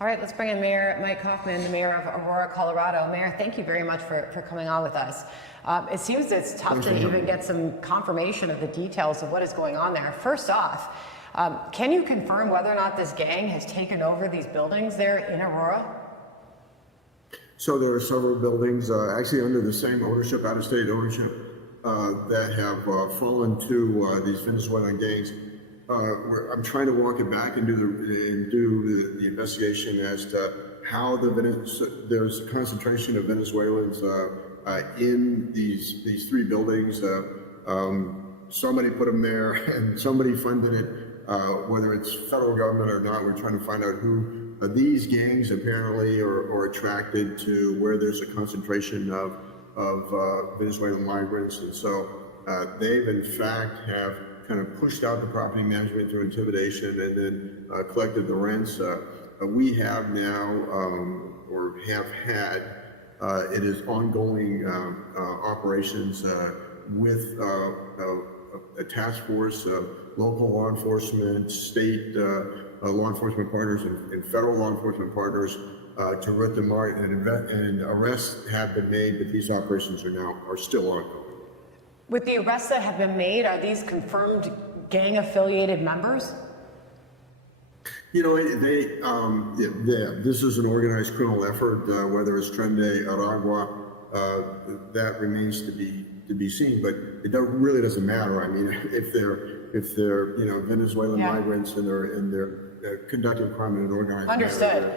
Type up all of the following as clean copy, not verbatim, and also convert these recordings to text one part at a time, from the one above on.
All right, let's bring in Mayor Mike Hoffman, the mayor of Aurora, Colorado. Mayor, thank you very much for coming on with us. It seems it's tough to even get some confirmation of the details of what is going on there. First off, can you confirm whether or not this gang has taken over these buildings there in Aurora? So there are several buildings actually under the same ownership, out-of-state ownership, that have fallen to these Venezuelan gangs. I'm trying to walk it back and do the investigation as to how there's a concentration of Venezuelans in these three buildings. Somebody put them there, and somebody funded it. Whether it's federal government or not, we're trying to find out who these gangs apparently are attracted to where there's a concentration of Venezuelan migrants, and so they've in fact have kind of pushed out the property management through intimidation and then collected the rents. We have now, or have had, it is ongoing operations with a task force, local law enforcement, state law enforcement partners, and federal law enforcement partners to root them out, and arrests have been made, but these operations are still ongoing. With the arrests that have been made, are these confirmed gang-affiliated members? You know, this is an organized criminal effort. Whether it's Tren de Aragua, that remains to be seen. But it really doesn't matter. I mean, if they're Venezuelan migrants and they're conducting crime in an organized manner,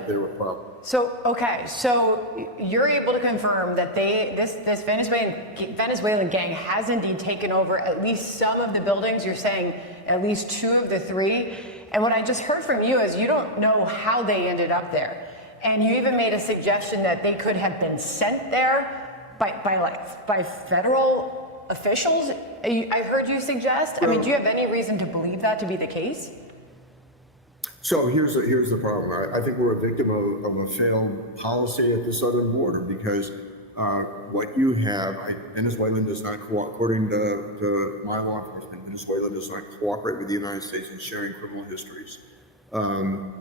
they're a problem. So, okay, so you're able to confirm that this Venezuelan gang has indeed taken over at least some of the buildings. You're saying at least two of the three. And what I just heard from you is you don't know how they ended up there. And you even made a suggestion that they could have been sent there by federal officials. I heard you suggest. I mean, do you have any reason to believe that to be the case? So here's the problem. I think we're a victim of a failed policy at the southern border, because what you have, Venezuela does not according to my law enforcement, Venezuela does not cooperate with the United States in sharing criminal histories.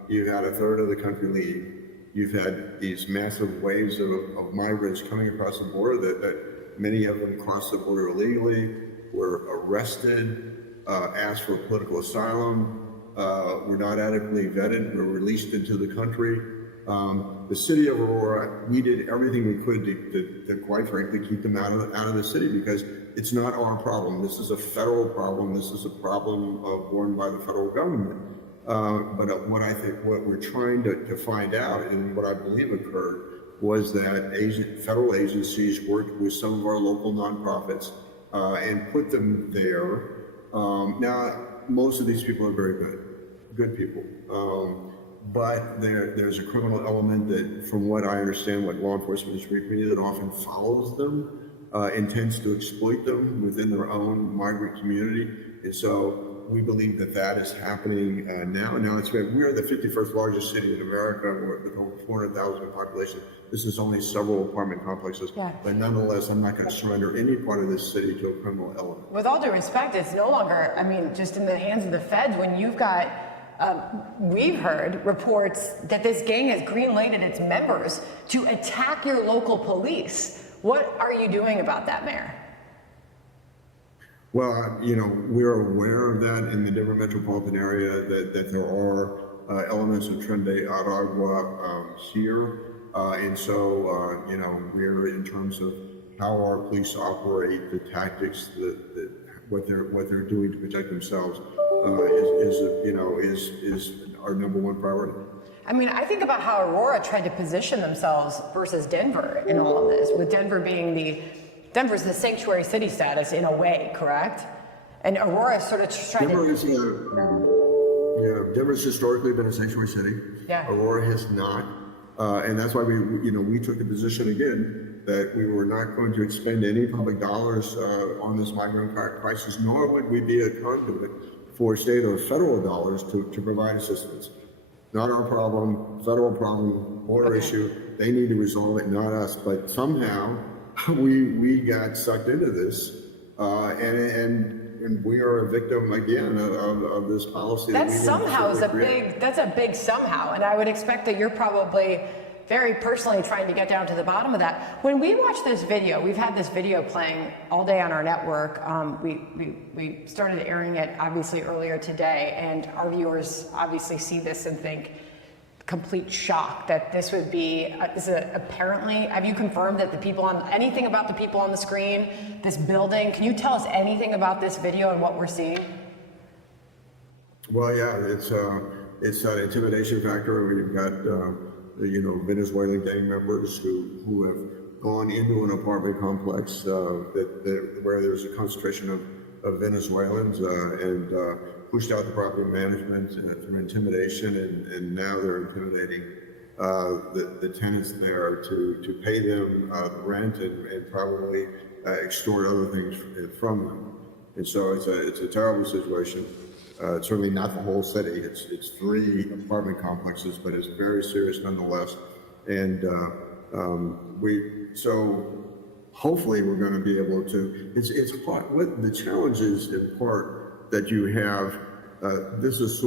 You've had a third of the country leave. You've had these massive waves of migrants coming across the border that many of them crossed the border illegally, were arrested, asked for political asylum, were not adequately vetted, were released into the country. The city of Aurora, we did everything we could to quite frankly keep them out of the city, because it's not our problem. This is a federal problem. This is a problem borne by the federal government. But what we're trying to find out, and what I believe occurred, was that federal agencies worked with some of our local nonprofits and put them there. Now, most of these people are very good people. But there's a criminal element that, from what I understand, what law enforcement is repeating, that often follows them, intends to exploit them within their own migrant community. And so we believe that is happening now. Now we are the 51st largest city in America with over 400,000 population. This is only several apartment complexes, but nonetheless, I'm not going to surrender any part of this city to a criminal element. With all due respect, it's no longer, I mean, just in the hands of the feds when you've got, we've heard reports that this gang has green-lighted its members to attack your local police. What are you doing about that, Mayor? Well, we're aware of that in the Denver metropolitan area, that there are elements of Tren de Aragua here. And so, we're, in terms of how our police operate, the tactics, what they're doing to protect themselves, is our number one priority. I mean, I think about how Aurora tried to position themselves versus Denver in all of this, with Denver being Denver's the sanctuary city status in a way, correct? And Aurora sort of trying Denver's historically been a sanctuary city. Yeah. Aurora has not. And that's why we took the position again that we were not going to expend any public dollars on this migrant crisis, nor would we be a conduit for state or federal dollars to provide assistance. Not our problem, federal problem, border issue. They need to resolve it, not us. But somehow we got sucked into this, and and we are a victim again of this policy. That somehow is that's a big somehow. And I would expect that you're probably very personally trying to get down to the bottom of that. When we watch this video, we've had this video playing all day on our network. We started airing it obviously earlier today, and our viewers obviously see this and think complete shock that this would be, apparently, have you confirmed that the people on, anything about the people on the screen, this building, can you tell us anything about this video and what we're seeing? Well, yeah, it's an intimidation factor. We've got, Venezuelan gang members who have gone into an apartment complex where there's a concentration of Venezuelans and pushed out the property management through intimidation, and now they're intimidating the tenants there to pay them the rent and probably extort other things from them. And so it's a terrible situation. It's certainly not the whole city. It's 3 apartment complexes, but it's very serious nonetheless. And so hopefully we're going to be able to. It's part. What the challenge is in part that you have. This is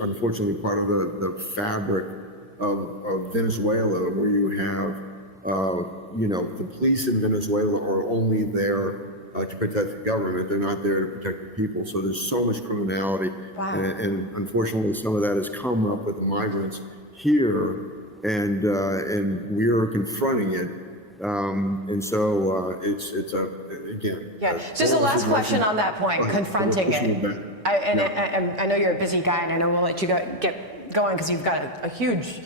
unfortunately part of the fabric of Venezuela, where you have the police in Venezuela are only there to protect the government. They're not there to protect the people. So there's so much criminality. Wow. And unfortunately, some of that has come up with the migrants here, and we are confronting it. And so it's again. Yeah. Just a last question on that point, confronting it. I know you're a busy guy, and I know we'll let you get going because you've got a huge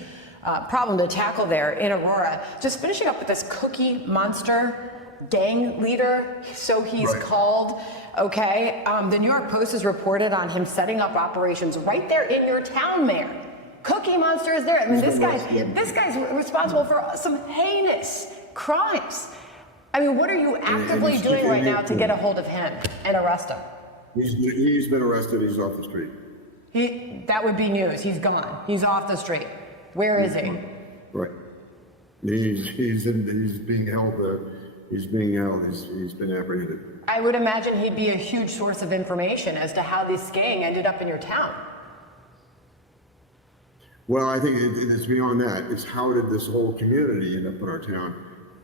problem to tackle there in Aurora. Just finishing up with this Cookie Monster gang leader, so he's called, okay? The New York Post has reported on him setting up operations right there in your town, Mayor. Cookie Monster is there. I mean, this guy's responsible for some heinous crimes. I mean, what are you actively doing right now to get a hold of him and arrest him? He's been arrested. He's off the street. That would be news. He's gone. He's off the street. Where is he? Right. He's being held. He's been apprehended. I would imagine he'd be a huge source of information as to how this gang ended up in your town. Well, I think it's beyond that. It's how did this whole community end up in our town?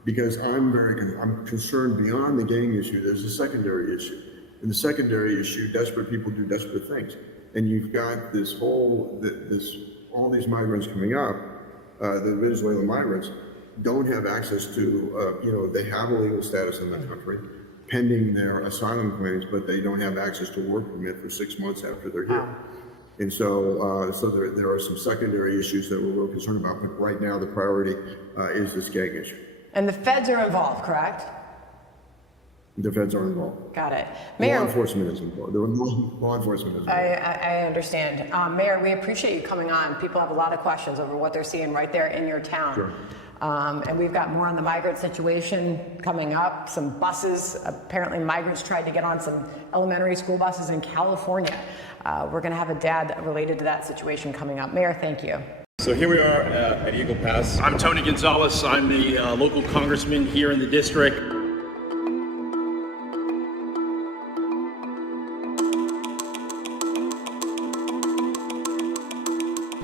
Because I'm concerned beyond the gang issue. There's a secondary issue. In the secondary issue, desperate people do desperate things. And you've got all these migrants coming up, the Venezuelan migrants don't have access to, they have a legal status in the country pending their asylum claims, but they don't have access to work permit for 6 months after they're here. And so there are some secondary issues that we're real concerned about, but right now the priority is this gang issue. And the feds are involved, correct? The feds are involved. Got it. Mayor, law enforcement is involved. Law enforcement is involved. I understand. Mayor, we appreciate you coming on. People have a lot of questions over what they're seeing right there in your town. Sure. And we've got more on the migrant situation coming up. Some buses, apparently migrants tried to get on some elementary school buses in California. We're going to have a dad related to that situation coming up. Mayor, thank you. So here we are at Eagle Pass. I'm Tony Gonzalez. I'm the local congressman here in the district.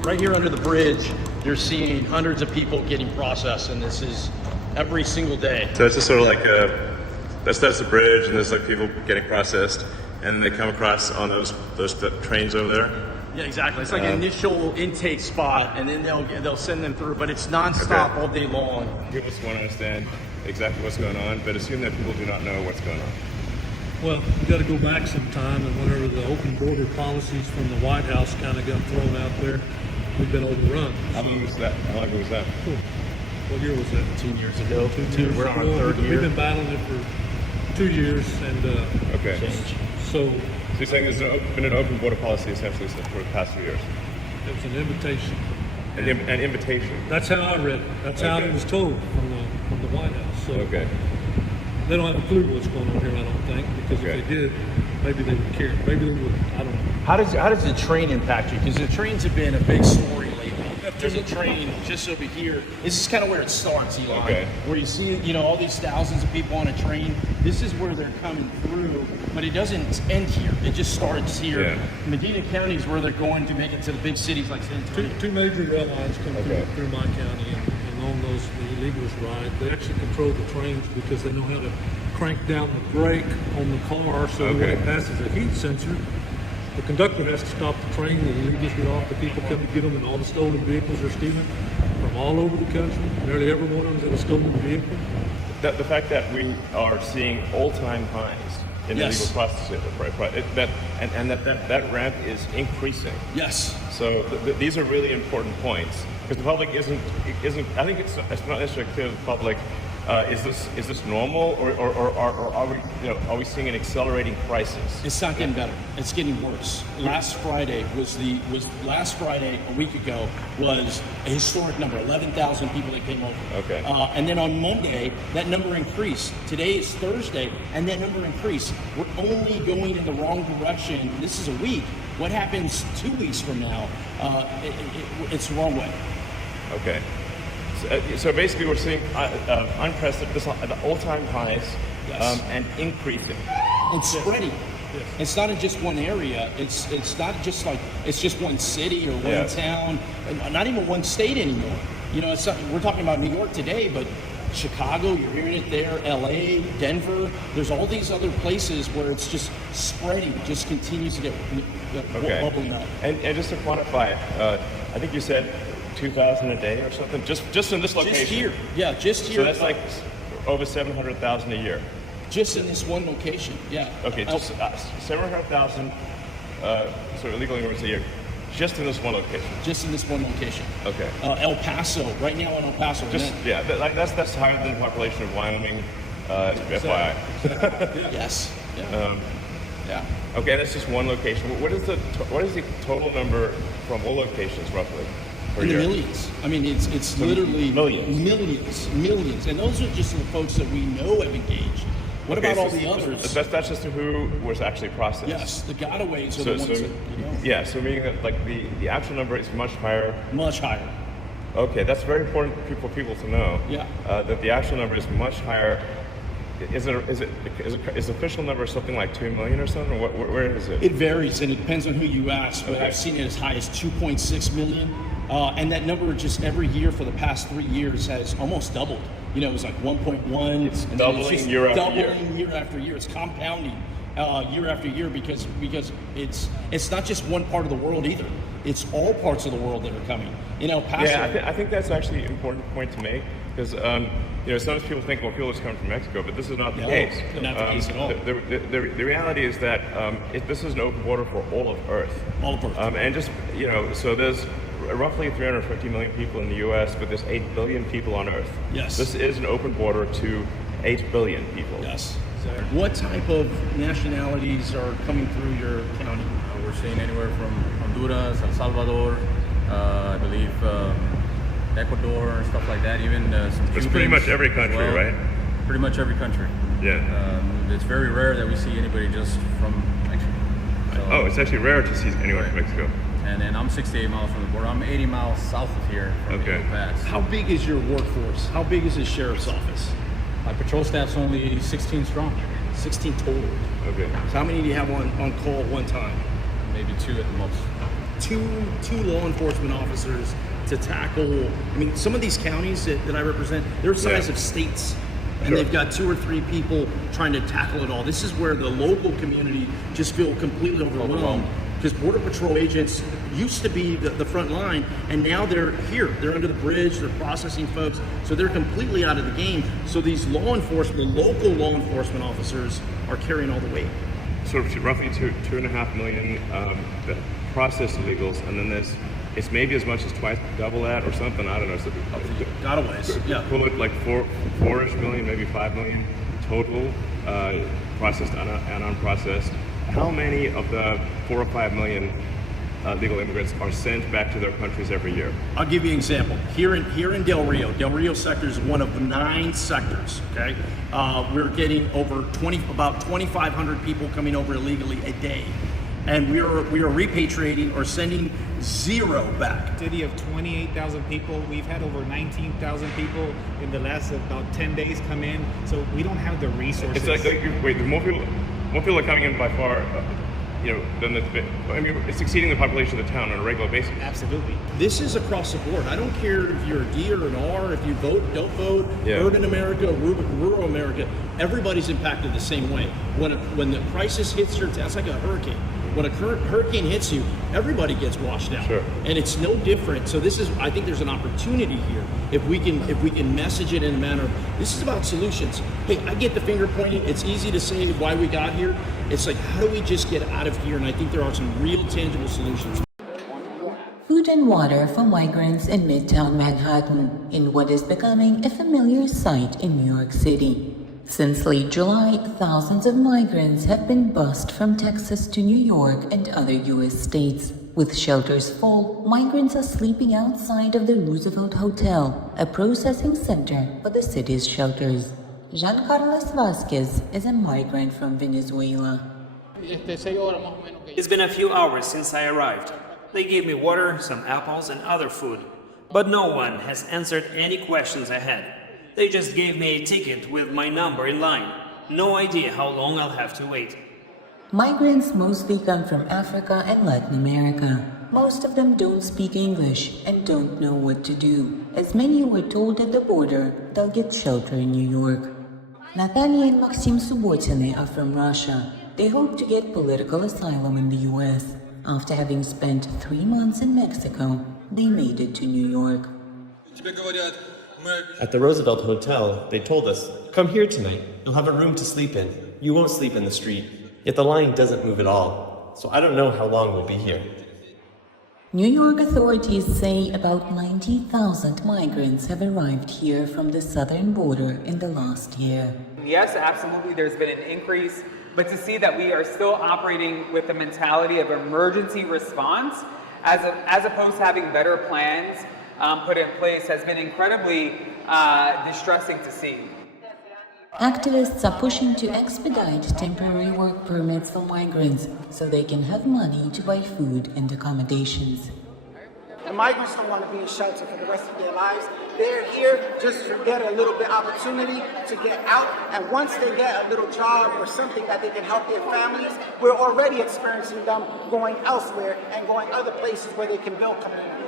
Right here under the bridge, you're seeing hundreds of people getting processed, and this is every single day. So it's just sort of like that's the bridge, and there's like people getting processed, and they come across on those trains over there. Yeah, exactly. It's like an initial intake spot, and then they'll send them through, but it's nonstop all day long. People just want to understand exactly what's going on, but assume that people do not know what's going on. Well, you got to go back some time, and whenever the open border policies from the White House kind of got thrown out there, we've been overrun. How long was that? Cool. What year was that? 2 years ago. We're on our third year. We've been battling it for 2 years, and okay. So you're saying there's been an open border policy essentially for the past few years? it was an invitation. An invitation. That's how I read it. That's how it was told from the White House. So okay. They don't have a clue what's going on here, I don't think, because if they did, maybe they would care. Maybe they would. I don't know. How does the train impact you? Because the trains have been a big story lately. there's a train just over here. This is kind of where it starts, Eli. Okay. Where you see, all these thousands of people on a train. This is where they're coming through, but it doesn't end here. It just starts here. Yeah. Medina County is where they're going to make it to the big cities like San Antonio. Two major rail lines come through my county, and on those the illegals ride. They actually control the trains because they know how to crank down the brake on the car so when it passes a heat sensor, the conductor has to stop the train, the illegals get off, the people come to get them, and all the stolen vehicles are stealing from all over the country. Nearly every one of them is in a stolen vehicle. The fact that we are seeing all-time highs in illegal processing, that ramp is increasing. Yes. So these are really important points because the public isn't. I think it's not necessarily clear to the public. Is this normal, or are we seeing an accelerating crisis? It's not getting better. It's getting worse. Last Friday a week ago was a historic number, 11,000 people that came over. Okay. And then on Monday, that number increased. Today is Thursday, and that number increased. We're only going in the wrong direction. This is a week. What happens 2 weeks from now? It's the wrong way. Okay. So basically, we're seeing unprecedented, all-time highs, and increasing. It's spreading. It's not in just one area. It's not just like it's just one city or one town, not even one state anymore. It's not, we're talking about New York today, but Chicago, you're hearing it there, LA, Denver. There's all these other places where it's just spreading, just continues to get bubbling up. And just to quantify it, I think you said 2,000 a day or something, just in this location. Just here, just here. So that's like over 700,000 a year. Just in this one location, yeah. Okay, just 700,000 sort of illegal immigrants a year, just in this one location. Just in this one location. Okay. El Paso, right now in El Paso. That's higher than the population of Wyoming. FYI. Yes. Yeah. Okay, that's just one location. What is the total number from all locations roughly? In the millions. I mean, it's literally millions. And those are just the folks that we know have engaged. What about all the others? That's just who was actually processed. Yes, the gotaways are the ones that, Yeah, so meaning that like the actual number is much higher. Much higher. Okay, that's very important for people to know. Yeah. That the actual number is much higher. Is the official number something like 2 million or something? Where is it? It varies, and it depends on who you ask, but I've seen it as high as 2.6 million. And that number just every year for the past 3 years has almost doubled. It was like 1.1. It's doubling year after year. Doubling year after year. It's compounding year after year because it's not just one part of the world either. It's all parts of the world that are coming. In El Paso. Yeah, I think that's actually an important point to make because sometimes people think, well, people just come from Mexico, but this is not the case. Not the case at all. The reality is that this is an open border for all of Earth. All of Earth. And just so there's roughly 350 million people in the U.S., but there's 8 billion people on Earth. Yes. This is an open border to 8 billion people. Yes. What type of nationalities are coming through your county? We're seeing anywhere from Honduras, El Salvador, I believe Ecuador and stuff like that. Even It's pretty much every country, right? Pretty much every country. Yeah. It's very rare that we see anybody just from Mexico. So, it's actually rare to see anyone from Mexico. And then I'm 68 miles from the border. I'm 80 miles south of here from the Pass. How big is your workforce? How big is the sheriff's office? My patrol staff's only 16 strong. 16 total. Okay. So how many do you have on call at one time? Maybe 2 at the most. Two law enforcement officers to tackle. I mean, some of these counties that I represent, they're the size of states. And they've got 2 or 3 people trying to tackle it all. This is where the local community just feel completely overwhelmed. Because Border Patrol agents used to be the front line, and now they're here. They're under the bridge, they're processing folks, so they're completely out of the game. So these law enforcement, the local law enforcement officers are carrying all the weight. Sort of roughly 2.5 million processed illegals, and then it's maybe as much as twice double that or something. I don't know. So Gotaways, yeah. Pull it like 4-ish million, maybe 5 million total processed and unprocessed. How many of the 4 or 5 million legal immigrants are sent back to their countries every year? I'll give you an example. Here in Del Rio sector is one of 9 sectors. Okay, we're getting about 2,500 people coming over illegally a day. and we are repatriating or sending zero back. City of 28,000 people. We've had over 19,000 people in the last about 10 days come in. So we don't have the resources. It's like wait, more people are coming in by far, than it's exceeding the population of the town on a regular basis. Absolutely. This is across the board. I don't care if you're a D or an R, if you vote, don't vote, urban America, rural America, everybody's impacted the same way. When the crisis hits your town, it's like a hurricane. When a hurricane hits you, everybody gets washed out. Sure. And it's no different. So I think there's an opportunity here if we can message it in a manner. This is about solutions. Hey, I get the finger pointing. It's easy to say why we got here. It's like, how do we just get out of here? And I think there are some real tangible solutions. Food and water for migrants in Midtown Manhattan in what is becoming a familiar sight in New York City. Since late July, thousands of migrants have been bused from Texas to New York and other U.S. states. With shelters full, migrants are sleeping outside of the Roosevelt Hotel, a processing center for the city's shelters. Jean Carlos Vasquez is a migrant from Venezuela. It's been a few hours since I arrived. They gave me water, some apples, and other food. But no one has answered any questions I had. They just gave me a ticket with my number in line. No idea how long I'll have to wait. Migrants mostly come from Africa and Latin America. Most of them don't speak English and don't know what to do, as many were told at the border they'll get shelter in New York. Natalia and Maxim Subotiny are from Russia. They hope to get political asylum in the US. After having spent 3 months in Mexico, they made it to New York. At the Roosevelt Hotel, they told us, come here tonight. You'll have a room to sleep in. You won't sleep in the street. Yet the line doesn't move at all. So I don't know how long we'll be here. New York authorities say about 90,000 migrants have arrived here from the southern border in the last year. Yes, absolutely, there's been an increase, but to see that we are still operating with the mentality of emergency response as opposed to having better plans put in place has been incredibly distressing to see. Activists are pushing to expedite temporary work permits for migrants so they can have money to buy food and accommodations. The migrants don't want to be in shelter for the rest of their lives. They're here just to get a little bit opportunity to get out, and once they get a little job or something that they can help their families, we're already experiencing them going elsewhere and going other places where they can build community.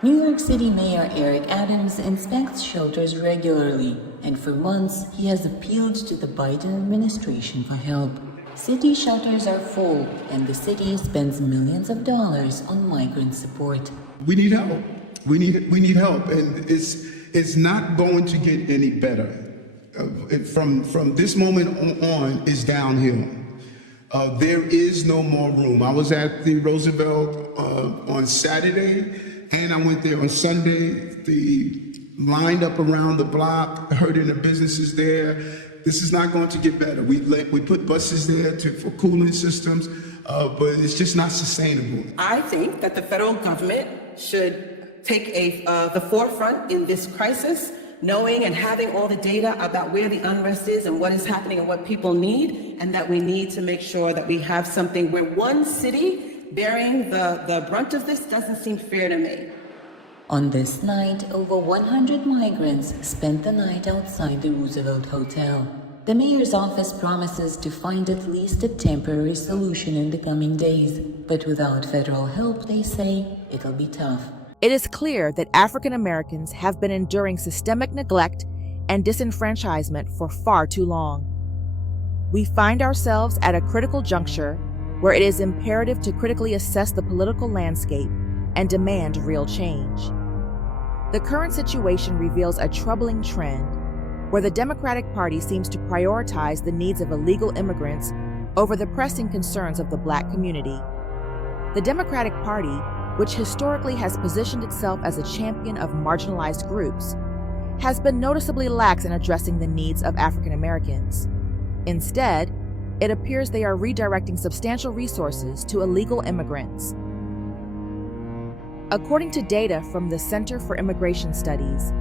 New York City Mayor Eric Adams inspects shelters regularly, and for months he has appealed to the Biden administration for help. City shelters are full, and the city spends millions of dollars on migrant support. We need help. We need help, and it's not going to get any better. From this moment on, it's downhill. There is no more room. I was at the Roosevelt on Saturday, and I went there on Sunday. Lined up around the block, hurting the businesses there. This is not going to get better. We put buses there for cooling systems, but it's just not sustainable. I think that the federal government should take the forefront in this crisis, knowing and having all the data about where the unrest is and what is happening and what people need, and that we need to make sure that we have something where one city bearing the brunt of this doesn't seem fair to me. On this night, over 100 migrants spent the night outside the Roosevelt Hotel. The mayor's office promises to find at least a temporary solution in the coming days, but without federal help, they say, it'll be tough. It is clear that African Americans have been enduring systemic neglect and disenfranchisement for far too long. We find ourselves at a critical juncture where it is imperative to critically assess the political landscape and demand real change. The current situation reveals a troubling trend where the Democratic Party seems to prioritize the needs of illegal immigrants over the pressing concerns of the Black community. The Democratic Party, which historically has positioned itself as a champion of marginalized groups, has been noticeably lax in addressing the needs of African Americans. Instead, it appears they are redirecting substantial resources to illegal immigrants. According to data from the Center for Immigration Studies,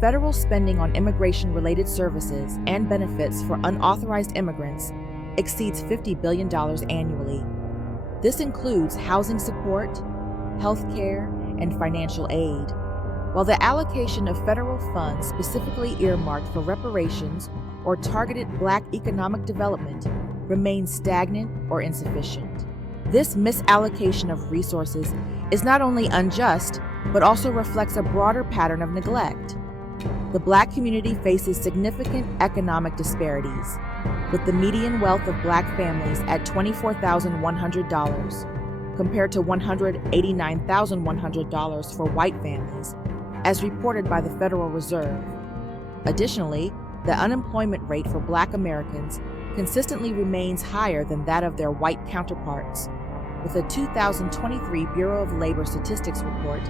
federal spending on immigration-related services and benefits for unauthorized immigrants exceeds $50 billion annually. This includes housing support, health care, and financial aid, while the allocation of federal funds specifically earmarked for reparations or targeted Black economic development remains stagnant or insufficient. This misallocation of resources is not only unjust, but also reflects a broader pattern of neglect. The Black community faces significant economic disparities, with the median wealth of Black families at $24,100 compared to $189,100 for white families, as reported by the Federal Reserve. Additionally, the unemployment rate for Black Americans consistently remains higher than that of their white counterparts, with a 2023 Bureau of Labor Statistics report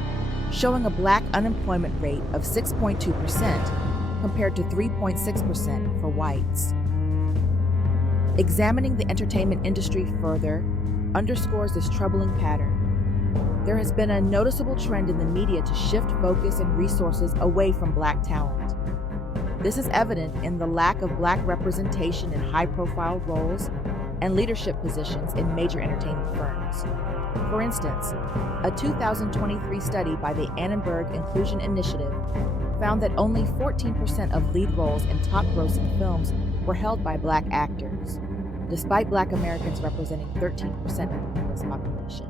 showing a Black unemployment rate of 6.2% compared to 3.6% for whites. Examining the entertainment industry further underscores this troubling pattern. There has been a noticeable trend in the media to shift focus and resources away from Black talent. This is evident in the lack of Black representation in high-profile roles and leadership positions in major entertainment firms. For instance, a 2023 study by the Annenberg Inclusion Initiative found that only 14% of lead roles in top-grossing films were held by Black actors, despite Black Americans representing 13% of the U.S. population.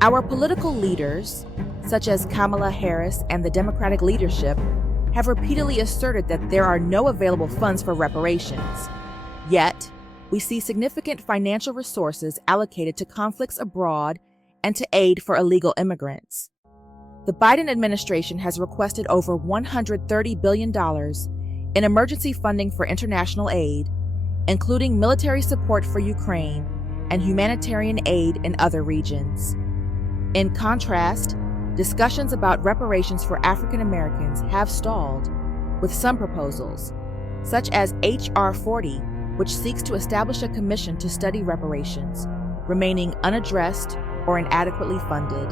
Our political leaders, such as Kamala Harris and the Democratic leadership, have repeatedly asserted that there are no available funds for reparations. Yet, we see significant financial resources allocated to conflicts abroad and to aid for illegal immigrants. The Biden administration has requested over $130 billion in emergency funding for international aid, including military support for Ukraine and humanitarian aid in other regions. In contrast, discussions about reparations for African Americans have stalled, with some proposals, such as H.R. 40, which seeks to establish a commission to study reparations, remaining unaddressed or inadequately funded.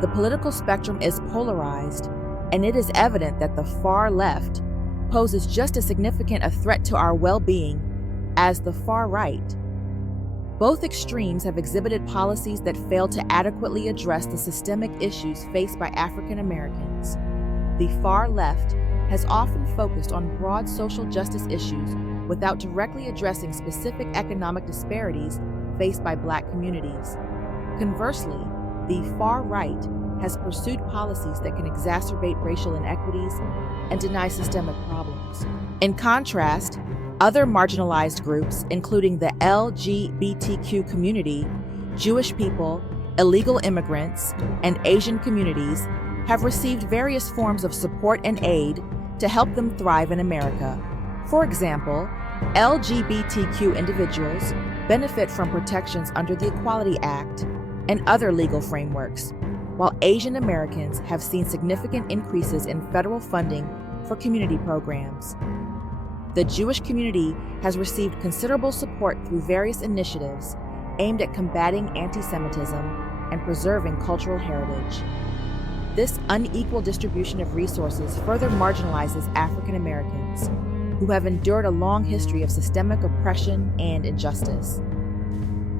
The political spectrum is polarized, and it is evident that the far left poses just as significant a threat to our well-being as the far right. Both extremes have exhibited policies that fail to adequately address the systemic issues faced by African Americans. The far left has often focused on broad social justice issues without directly addressing specific economic disparities faced by Black communities. Conversely, the far right has pursued policies that can exacerbate racial inequities and deny systemic problems. In contrast, other marginalized groups, including the LGBTQ community, Jewish people, illegal immigrants, and Asian communities, have received various forms of support and aid to help them thrive in America. For example, LGBTQ individuals benefit from protections under the Equality Act and other legal frameworks, while Asian Americans have seen significant increases in federal funding for community programs. The Jewish community has received considerable support through various initiatives aimed at combating anti-Semitism and preserving cultural heritage. This unequal distribution of resources further marginalizes African Americans, who have endured a long history of systemic oppression and injustice.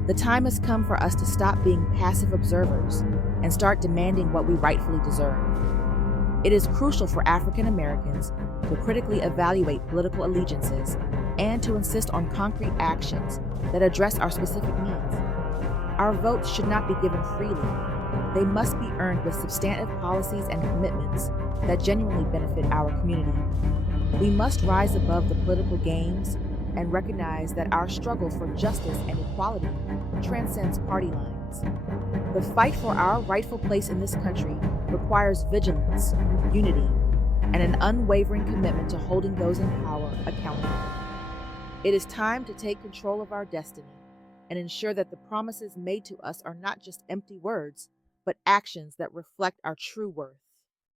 The time has come for us to stop being passive observers and start demanding what we rightfully deserve. It is crucial for African Americans to critically evaluate political allegiances and to insist on concrete actions that address our specific needs. Our votes should not be given freely. They must be earned with substantive policies and commitments that genuinely benefit our community. We must rise above the political games and recognize that our struggle for justice and equality transcends party lines. The fight for our rightful place in this country requires vigilance, unity, and an unwavering commitment to holding those in power accountable. It is time to take control of our destiny and ensure that the promises made to us are not just empty words, but actions that reflect our true worth.